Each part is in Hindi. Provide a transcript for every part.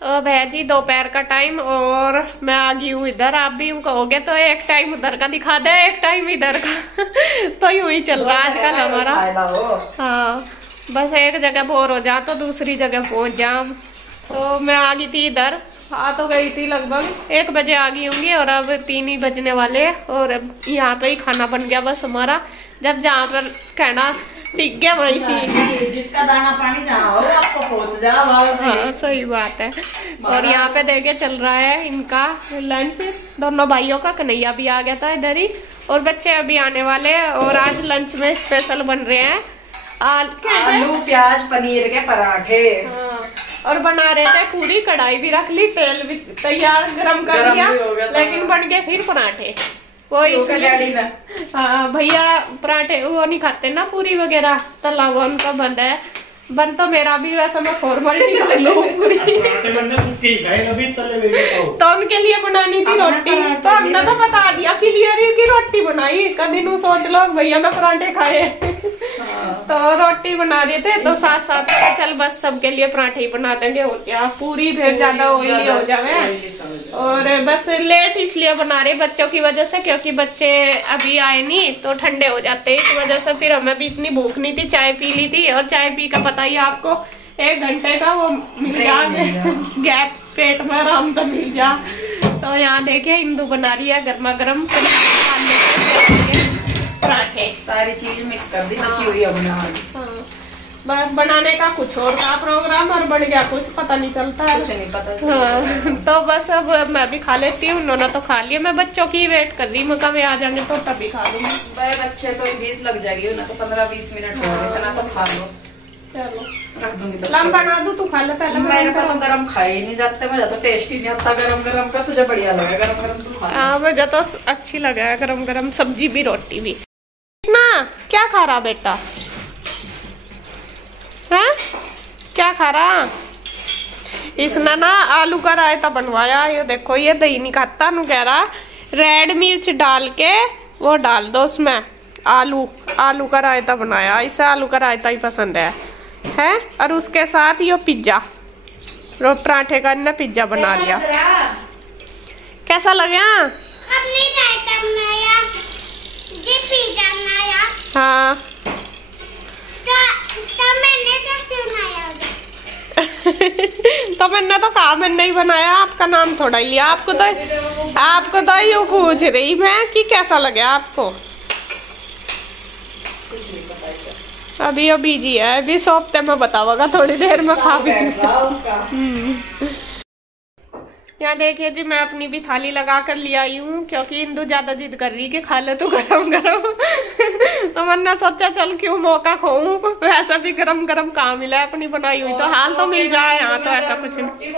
अब है जी दोपहर का टाइम और मैं आ गई हूँ इधर। आप भी यूँ कहोगे तो एक टाइम उधर का दिखा दे, एक टाइम इधर का तो यूं ही चल रहा है आजकल हमारा। हाँ, बस एक जगह बोर हो जा तो दूसरी जगह पहुंच जाओ। तो मैं आ गई थी इधर, आ तो गई थी लगभग 1 बजे आ गई होंगी और अब 3 ही बजने वाले हैं। और अब यहाँ पे ही खाना बन गया बस हमारा। जब जहाँ पर कहना टिक गया वही सी, जिसका दाना पानी जहाँ हो आपको पहुँच जा। हाँ सही बात है। और यहाँ पे देखे चल रहा है इनका लंच, दोनों भाइयों का। कन्हैया भी आ गया था इधर ही और बच्चे अभी आने वाले हैं। और आज लंच में स्पेशल बन रहे हैं आलू प्याज पनीर के पराठे। हाँ, और बना रहे थे पूरी कढ़ाई भी रख ली, तेल भी तैयार गरम कर लिया, लेकिन बन गए फिर पराठे। वो इसलिए हाँ भैया पराठे वो नहीं खाते ना पूरी वगैरह, तला हुआ उनका बंद है। बन तो मेरा भी वैसा मैं फॉर्मलिटी कर लूं पूरी तो उनके लिए बनानी थी रोटी। तो हमने तो बता दिया क्लियर की रोटी बनाई। कभी नू सोच लो भैया ने पराठे खाए तो रोटी बना रहे थे। तो साथ साथ चल बस सबके लिए पराठे ही बना देंगे। हो क्या पूरी फिर ज्यादा ऑयली हो जावे। और बस लेट इसलिए बना रहे बच्चों की वजह से, क्योंकि बच्चे अभी आए नहीं तो ठंडे हो जाते इस वजह से। फिर हमें भी इतनी भूख नहीं थी, चाय पी ली थी। और चाय पी का पता ही आपको 1 घंटे का वो मिल जा गैप पेट में आराम तो मिल जा। तो यहाँ देखे इंदू बना रही है गर्मा गर्म पराठे। सारी चीज मिक्स कर दी, बची हुई है बनाने का। कुछ और का प्रोग्राम और बन गया कुछ पता नहीं चलता है, कुछ नहीं पता। हाँ, तो बस अब मैं भी खा लेती हूँ। उन्होंने तो खा लिया, मैं बच्चों की वेट कर रही हूँ। कभी आ जाएंगे तो तभी खा लूंगी। बच्चे तो 20 लग जाएगी ना, तो 15-20 मिनट हो गए, इतना तो खा लो। चलो रख दूंगी। लम बना दूं, तू खा ले पहले। मेरे को तो गरम खाए ही नहीं जाते, मुझे तो टेस्ट ही नहीं आता गरम गरम का। तुझे बढ़िया लगे गरम गरम, तू खा। हाँ मुझे तो अच्छी लगा गरम गरम, सब्जी भी रोटी भी। ना क्या खा रहा बेटा? हाँ क्या खा रहा? इसने ना आलू का रायता बनवाया। ये देखो ये दही नहीं खाता, नु कह रहा रेड मिर्च डाल के वो डाल दो उसमें। आलू का रायता बनाया, इसे आलू का रायता ही पसंद है। और उसके साथ ये पिज्जा, पराठे का ना पिज्जा बना लिया। कैसा लगा? हमने रायता बनाया, ये पिज्जा बनाया। हाँ तो मैंने कैसे बनाया? तो मैंने तो कहा मैंने नहीं बनाया, आपका नाम थोड़ा ही लिया। आपको तो यूँ पूछ रही मैं कि कैसा लगे आपको। अभी वो बिजी है, अभी सोपते में बताऊंगा थोड़ी देर में खा भी। यहाँ देखिए जी मैं अपनी भी थाली लगा कर ले आई हूँ, क्योंकि इंदू ज्यादा जिद कर रही कि खा ले तो गरम गरम तो मैंने सोचा चल क्यों मौका खोऊं, वैसा भी गरम गरम कहाँ मिला है, अपनी बनाई हुई तो हाल तो मिल जाए। यहाँ तो ऐसा कुछ नहीं।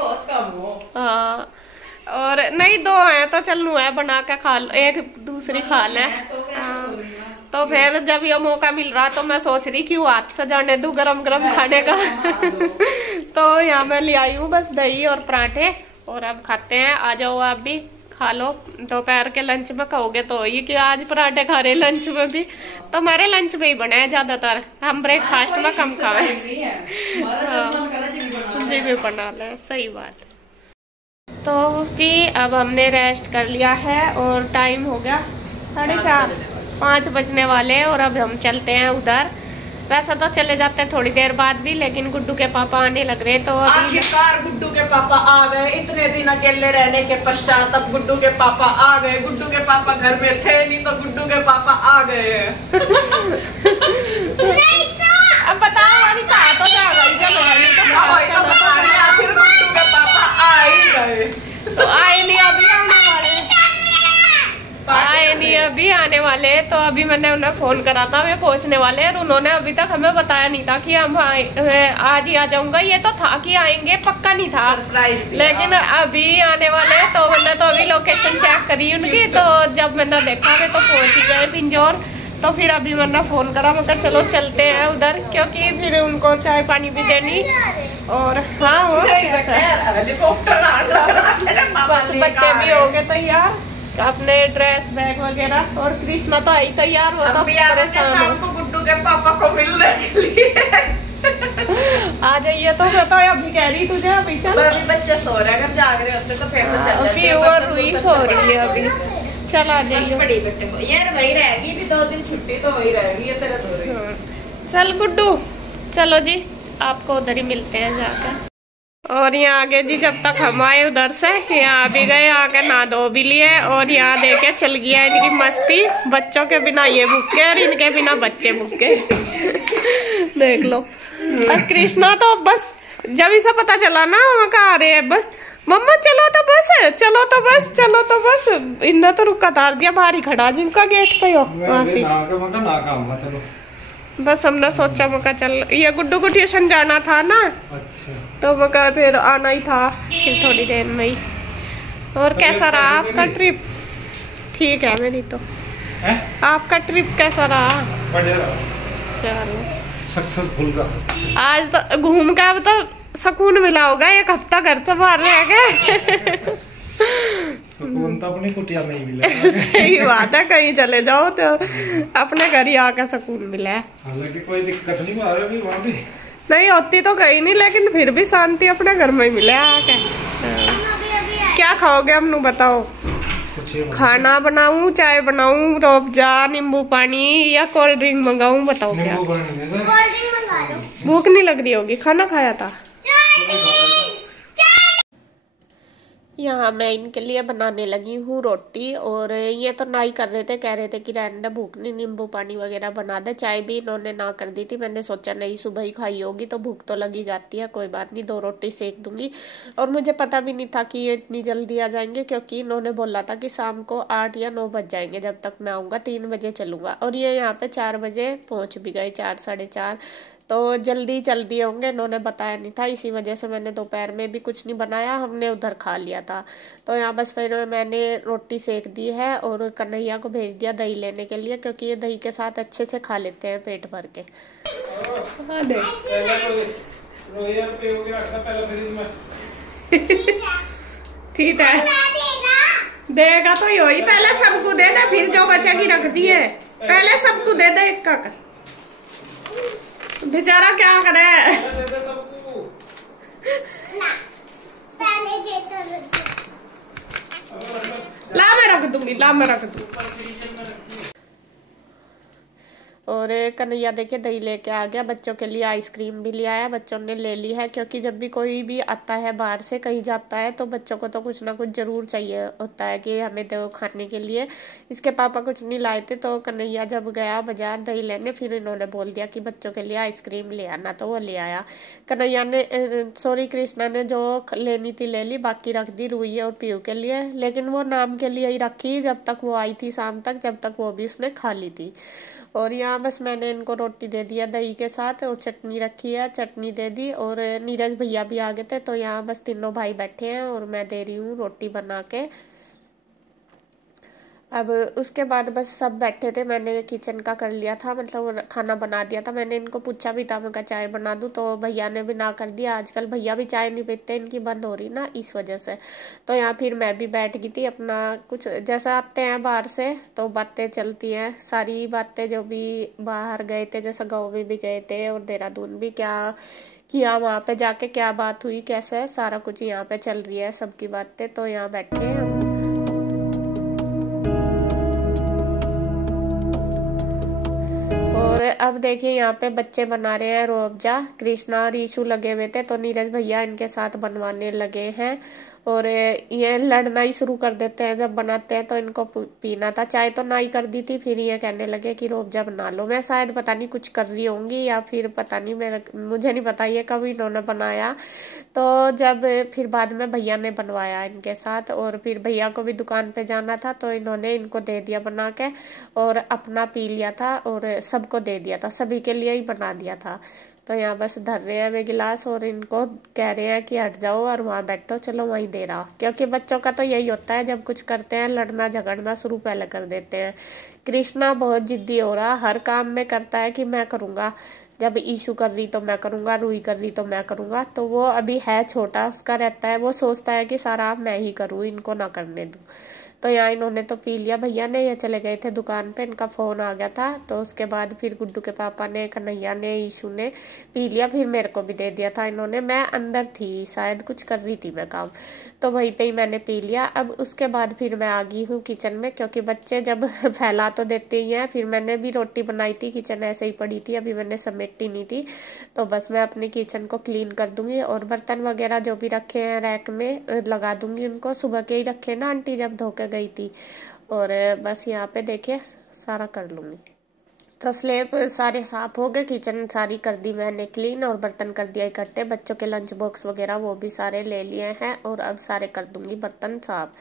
हाँ और नहीं 2 है तो चल नू है बना के खा लो, एक दूसरी खा ले। तो फिर जब ये मौका मिल रहा तो मैं सोच रही क्यों हाथ सजाने दूं गरम गरम खाने का तो यहाँ मैं ले आई हूँ बस दही और पराठे। और अब खाते हैं, आ जाओ आप भी खा लो। दोपहर के लंच में कहोगे तो ये कि आज पराठे खा रहे लंच में भी, तो हमारे लंच में ही बने हैं ज्यादातर। हम ब्रेकफास्ट में कम खावे जी भी बना ले, सही बात। तो जी अब हमने रेस्ट कर लिया है और टाइम हो गया 4:30, 5 बजने वाले हैं। और अब हम चलते हैं उधर। वैसा तो चले जाते हैं थोड़ी देर बाद भी, लेकिन गुड्डू के पापा आने लग रहे तो आखिरकार गुड्डू के पापा आ गए। इतने दिन अकेले रहने के पश्चात अब गुड्डू के पापा आ गए। गुड्डू के पापा घर में थे नहीं तो गुड्डू के पापा आ गए हैं अब बताओ वाली कहा तो जा गई फिर गुड्डू के पापा आ ही गए। तो आए नहीं अभी आने वाले, आए नहीं अभी आने वाले। तो अभी मैंने उन्हें फोन करा था, वे पहुंचने वाले हैं। और उन्होंने अभी तक हमें बताया नहीं था कि हम आज ही आ जाऊंगा। ये तो था कि आएंगे, पक्का नहीं था, लेकिन अभी आने वाले। तो मैंने तो अभी लोकेशन चेक करी उनकी, तो जब मैंने देखा वे तो पहुंच ही गए पिंजौर। तो फिर अभी मैंने फोन करा, मैं कहा चलो चलते हैं उधर, क्योंकि फिर उनको चाय पानी भी देनी। और हाँ वो बच्चे भी हो गए तैयार, अपने ड्रेस बैग वगैरह। और कृष्णा तो आई तैयार, वो तो परेशान हो। गुड्डू के पापा को मिलने के लिए आ जाइए तो मैं तो अभी कह रही तुझे अभी चल। अभी बच्चे सो रहे हैं, अगर जाग रहे होते तो फिर तो चल जाते। फिर वो रुई सो रही है अभी। चल आ जाइए। बड़ी बच्चे यार वही रहेगी, भी 2 दिन छुट्टी तो वही रहेगी, ये तेरा तो रही। चल गुड्डू चलो जी, आपको उधर ही मिलते हैं जाकर। और यहाँ आगे जी जब तक हम आए उधर से, यहाँ भी गए, आके नहा धो भी लिए और यहाँ देखे चल गया इनकी मस्ती। बच्चों के बिना ये भूखे और इनके बिना बच्चे भूखे। देख लो। और कृष्णा तो बस जब इसे पता चला ना वहाँ आ रहे हैं, बस मम्मा चलो तो बस, चलो तो बस, चलो तो बस। इन्हें तो रुका तार दिया बाहर ही खड़ा जिनका गेट पे हो वहाँ से। बस हमने सोचा मका चल, ये गुड्डू को ट्यूशन जाना था ना। अच्छा। तो मका फिर आना ही था फिर थोड़ी देर में ही। और कैसा रहा आपका ट्रिप? ठीक है मेरी तो। आपका ट्रिप कैसा रहा? चलो सक्सेसफुल का। आज तो घूम के अब तो सुकून मिला होगा, 1 हफ्ता घर से बाहर रह गए। सुकून तो अपनी कुटिया में ही मिला। सही बात है, कहीं चले जाओ तो अपने घर ही आकर सुकून मिला है। हालांकि कोई दिक्कत नहीं आ रही वहाँ भी नहीं होती तो कहीं नहीं, लेकिन फिर भी शांति अपने घर में ही मिला आके। क्या खाओगे हमनू बताओ? खाना बनाऊं, चाय बनाऊं, रूअफ़ज़ा, नींबू पानी या कोल्ड ड्रिंक मंगाऊं? बताओ क्या? भूख नहीं लग रही होगी, खाना खाया था। यहाँ मैं इनके लिए बनाने लगी हूँ रोटी। और ये तो ना ही कर रहे थे, कह रहे थे कि रहने दे, भूख नहीं, नींबू पानी वगैरह बना दे। चाय भी इन्होंने ना कर दी थी। मैंने सोचा नहीं सुबह ही खाई होगी तो भूख तो लगी जाती है, कोई बात नहीं 2 रोटी सेक दूंगी। और मुझे पता भी नहीं था कि ये इतनी जल्दी आ जाएंगे, क्योंकि इन्होंने बोला था कि शाम को 8 या 9 बज जाएंगे जब तक मैं आऊँगा, 3 बजे चलूँगा। और ये यहाँ पे 4 बजे पहुँच भी गए, 4 साढ़े 4। तो जल्दी चल दिए होंगे, इन्होंने बताया नहीं था, इसी वजह से मैंने दोपहर में भी कुछ नहीं बनाया, हमने उधर खा लिया था। तो यहाँ बस फिर मैंने रोटी सेक दी है और कन्हैया को भेज दिया दही लेने के लिए, क्योंकि ये दही के साथ अच्छे से खा लेते हैं पेट भर के। ठीक है, देगा तो यही, पहले सबको दे दे, फिर जो बचेगी रख दिए। पहले सबको दे दे एक का, बेचारा क्या करे। ला मैं रख दूंगी, ला मैं रख दूंगी। और कन्हैया देखिए दही लेके आ गया, बच्चों के लिए आइसक्रीम भी ले आया, बच्चों ने ले ली है। क्योंकि जब भी कोई भी आता है बाहर से कहीं जाता है तो बच्चों को तो कुछ ना कुछ जरूर चाहिए होता है कि हमें दो खाने के लिए। इसके पापा कुछ नहीं लाए थे, तो कन्हैया जब गया बाजार दही लेने, फिर इन्होंने बोल दिया कि बच्चों के लिए आइसक्रीम ले आना, तो वो ले आया। कन्हैया ने सॉरी कृष्णा ने जो लेनी थी ले ली, बाकी रख दी रुई और पीयू के लिए। लेकिन वो नाम के लिए ही रखी, जब तक वो आई थी शाम तक, जब तक वो भी उसने खा ली थी। और यहाँ बस मैंने इनको रोटी दे दिया दही के साथ, और चटनी रखी है, चटनी दे दी। और नीरज भैया भी आ गए थे, तो यहाँ बस तीनों भाई बैठे हैं और मैं दे रही हूँ रोटी बना के। अब उसके बाद बस सब बैठे थे, मैंने किचन का कर लिया था, मतलब खाना बना दिया था। मैंने इनको पूछा भी था, मैं कहा चाय बना दूं, तो भैया ने भी ना कर दिया। आजकल भैया भी चाय नहीं पीते, इनकी बंद हो रही ना, इस वजह से। तो यहाँ फिर मैं भी बैठ गई थी, अपना कुछ जैसा आते हैं बाहर से तो बातें चलती हैं, सारी बातें जो भी बाहर गए थे, जैसे गाँव में भी गए थे और देहरादून भी क्या किया, वहाँ पे जाके क्या बात हुई, कैसे, सारा कुछ यहाँ पे चल रही है सबकी बातें। तो यहाँ बैठे हैं। और अब देखिए यहाँ पे बच्चे बना रहे हैं रूअफ़ज़ा, कृष्णा और ईशू लगे हुए थे, तो नीरज भैया इनके साथ बनवाने लगे हैं। और ये लड़ना ही शुरू कर देते हैं जब बनाते हैं, तो इनको पीना था चाय, तो ना ही कर दी थी। फिर ये कहने लगे कि रूअफ़ज़ा बना लो। मैं शायद पता नहीं कुछ कर रही होंगी या फिर पता नहीं, मुझे नहीं पता ये कब इन्होंने बनाया। तो जब फिर बाद में भैया ने बनवाया इनके साथ, और फिर भैया को भी दुकान पे जाना था, तो इन्होंने इनको दे दिया बना के, और अपना पी लिया था और सबको दे दिया था, सभी के लिए ही बना दिया था। तो यहाँ बस धर रहे हैं वे गिलास और इनको कह रहे हैं कि हट जाओ और वहाँ बैठो, चलो वहीं दे रहा। क्योंकि बच्चों का तो यही होता है, जब कुछ करते हैं लड़ना झगड़ना शुरू पहले कर देते हैं। कृष्णा बहुत जिद्दी हो रहा, हर काम में करता है कि मैं करूँगा, जब ईशू कर रही तो मैं करूँगा, रूही कर रही तो मैं करूँगा। तो वो अभी है छोटा, उसका रहता है, वो सोचता है कि सारा मैं ही करूँ, इनको ना करने दूँ। तो यहाँ इन्होंने तो पी लिया, भैया ने, ये चले गए थे दुकान पे, इनका फोन आ गया था। तो उसके बाद फिर गुड्डू के पापा ने, कन्हैया ने, ईशू ने पी लिया, फिर मेरे को भी दे दिया था इन्होंने। मैं अंदर थी, शायद कुछ कर रही थी मैं काम, तो वहीं पे ही मैंने पी लिया। अब उसके बाद फिर मैं आ गई हूँ किचन में, क्योंकि बच्चे जब फैला तो देते ही हैं। फिर मैंने भी रोटी बनाई थी, किचन ऐसे ही पड़ी थी, अभी मैंने समेटी नहीं थी। तो बस मैं अपनी किचन को क्लीन कर दूंगी और बर्तन वगैरह जो भी रखे हैं रैक में लगा दूंगी उनको। सुबह के ही रखे ना आंटी जब धो के गई थी। और बस यहाँ पे देखिए सारा कर लूंगी। तो स्लेब सारे साफ हो गए, किचन सारी कर दी मैंने क्लीन और बर्तन कर दिया इकट्ठे। बच्चों के लंच बॉक्स वगैरह वो भी सारे ले लिए हैं और अब सारे कर दूंगी बर्तन साफ।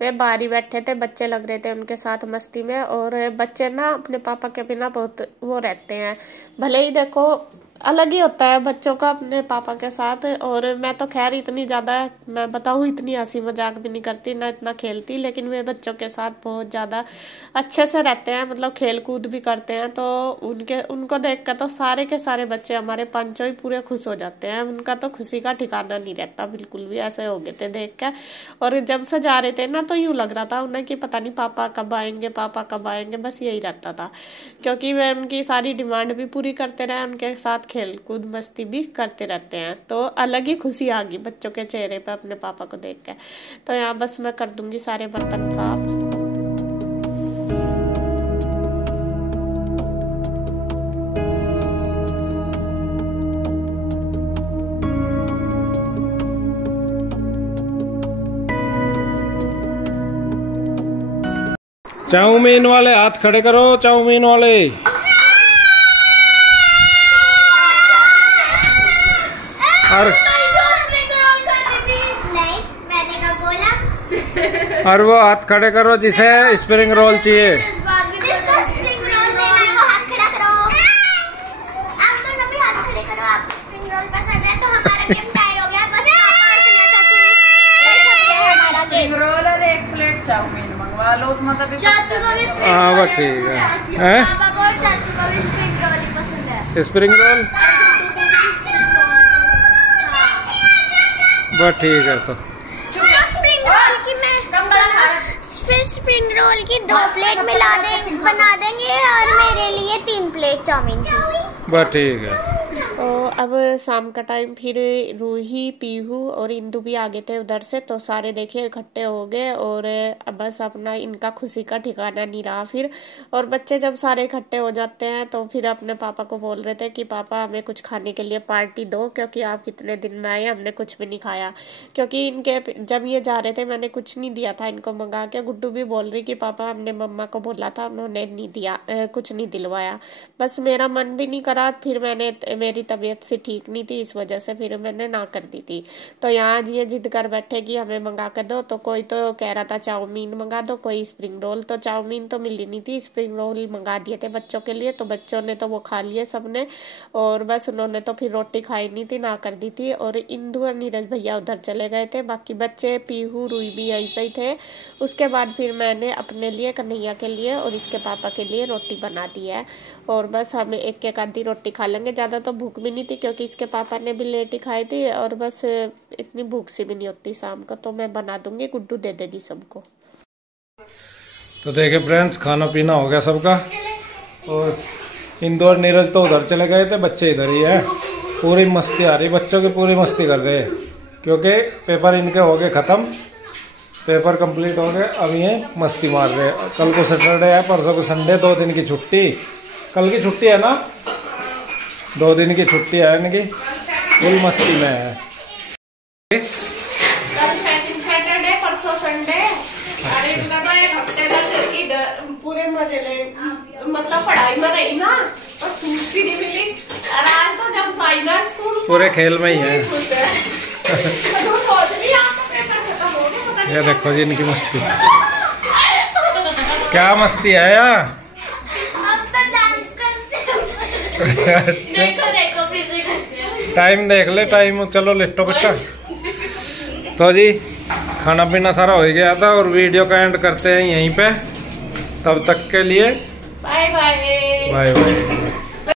वे बाहर ही बैठे थे, बच्चे लग रहे थे उनके साथ मस्ती में। और बच्चे ना अपने पापा के बिना बहुत वो रहते हैं, भले ही देखो अलग ही होता है बच्चों का अपने पापा के साथ। और मैं तो खैर इतनी ज्यादा, मैं बताऊं, इतनी हंसी मजाक भी नहीं करती, ना इतना खेलती, लेकिन वे बच्चों के साथ बहुत ज्यादा अच्छे से रहते हैं, मतलब खेल कूद भी करते हैं। तो उनको देख कर तो सारे के सारे बच्चे हमारे पंचों ही पूरे खुश हो जाते हैं। उनका तो खुशी का ठिकाना नहीं रहता बिल्कुल भी, ऐसे हो गए थे देख कर। और जब से जा रहे थे ना तो यूं लग रहा था उन्हें कि पता नहीं पापा कब आएंगे, पापा कब आएंगे, बस यही रहता था। क्योंकि वे उनकी सारी डिमांड भी पूरी करते रहे, उनके साथ खेल कूद मस्ती भी करते रहते हैं। तो अलग ही खुशी आ गई बच्चों के चेहरे पे अपने पापा को देख के। तो यहाँ बस मैं कर दूंगी सारे बर्तन साफ। चाउमीन वाले हाथ खड़े करो, चाउमीन वाले। और और वो हाथ खड़े करो जिसे स्प्रिंग रोल चाहिए। जिसको स्प्रिंग रोल लेना है वो हाथ खड़ा करो। आप दोनों भी हाथ खड़े करो। आप स्प्रिंग रोल पसंद है तो हमारा गेम टाई हो गया। बस पापा इतना चाचू कर सकते हैं हमारा गेम। रोल और 1 प्लेट चाउमीन मंगवा लो, उसमें तो चाचू को भी हाँ बस ठीक है। पापा को और चाचू को भी स्प्रिंग रोल ही पसंद है। स्प्रिंग रोल बस ठीक है। तो स्प्रिंग रोल की मैं फिर स्प्रिंग रोल की 2 प्लेट बना देंगे और मेरे लिए 3 प्लेट चाउमीन की। बस ठीक है। तो अब शाम का टाइम फिर रूही, पीहू और इंदू भी आ गए थे उधर से। तो सारे देखिए इकट्ठे हो गए और अब बस अपना इनका खुशी का ठिकाना नहीं रहा फिर। और बच्चे जब सारे इकट्ठे हो जाते हैं तो फिर अपने पापा को बोल रहे थे कि पापा हमें कुछ खाने के लिए पार्टी दो, क्योंकि आप कितने दिन में आए, हमने कुछ भी नहीं खाया। क्योंकि इनके जब ये जा रहे थे मैंने कुछ नहीं दिया था इनको मंगा के। गुड्डू भी बोल रही कि पापा हमने मम्मा को बोला था, उन्होंने नहीं दिया, कुछ नहीं दिलवाया। बस मेरा मन भी नहीं करा, फिर मैंने, मेरी तबीयत से ठीक नहीं थी, इस वजह से फिर मैंने ना कर दी थी। तो यहाँ ये जिद कर बैठे कि हमें मंगा कर दो। तो कोई तो कह रहा था चाउमीन मंगा दो, कोई स्प्रिंग रोल। तो चाउमीन तो मिली नहीं थी, स्प्रिंग रोल मंगा दिए थे बच्चों के लिए। तो बच्चों ने तो वो खा लिए सबने, और बस उन्होंने तो फिर रोटी खाई नहीं थी, ना कर दी थी। और इंदू और नीरज भैया उधर चले गए थे, बाकी बच्चे पीहू रूही भी यहीं पे थे। उसके बाद फिर मैंने अपने लिए, कन्हैया के लिए और इसके पापा के लिए रोटी बना दी है। और बस हम एक आधी रोटी खा लेंगे, ज़्यादा तो भूख भी नहीं थी क्योंकि इसके पापा ने भी लेट ही खाई थी। और बस इतनी भूख सी भी नहीं होती शाम को, तो मैं बना दूंगी, गुड्डू दे देगी सबको। तो देखिए फ्रेंड्स, खाना पीना हो गया सबका। और इंदू और नीरज तो उधर चले गए थे, बच्चे इधर ही है। पूरी मस्ती आ रही, बच्चों की पूरी मस्ती कर रहे हैं क्योंकि पेपर इनके हो गए ख़त्म, पेपर कंप्लीट हो गए। अब ये मस्ती मार रहे हैं। कल को सैटरडे है, परसों को संडे, 2 दिन की छुट्टी। कल की छुट्टी है ना, 2 दिन की छुट्टी है इनकी, फुल मस्ती में है। कल सैटरडे, परसों संडे, अरे एक हफ्ते तक इधर पूरे मजे ले, मतलब पढ़ाई में रही ना, और छूट सी नहीं मिली। और आज तो जब फाइनल स्कूल पूरे खेल में ही है। तो सोच रही आपका पेपर खत्म हो गया, पता नहीं। ये देखो जी इनकी मस्ती, क्या मस्ती है यार। अब तो डांस करते अच्छा, देखो फिर से करते हैं। टाइम देख ले, टाइम। चलो लिफ्टो बेटा। तो जी खाना पीना सारा हो गया था और वीडियो का एंड करते हैं यहीं पे। तब तक के लिए बाय बाय। Bye bye.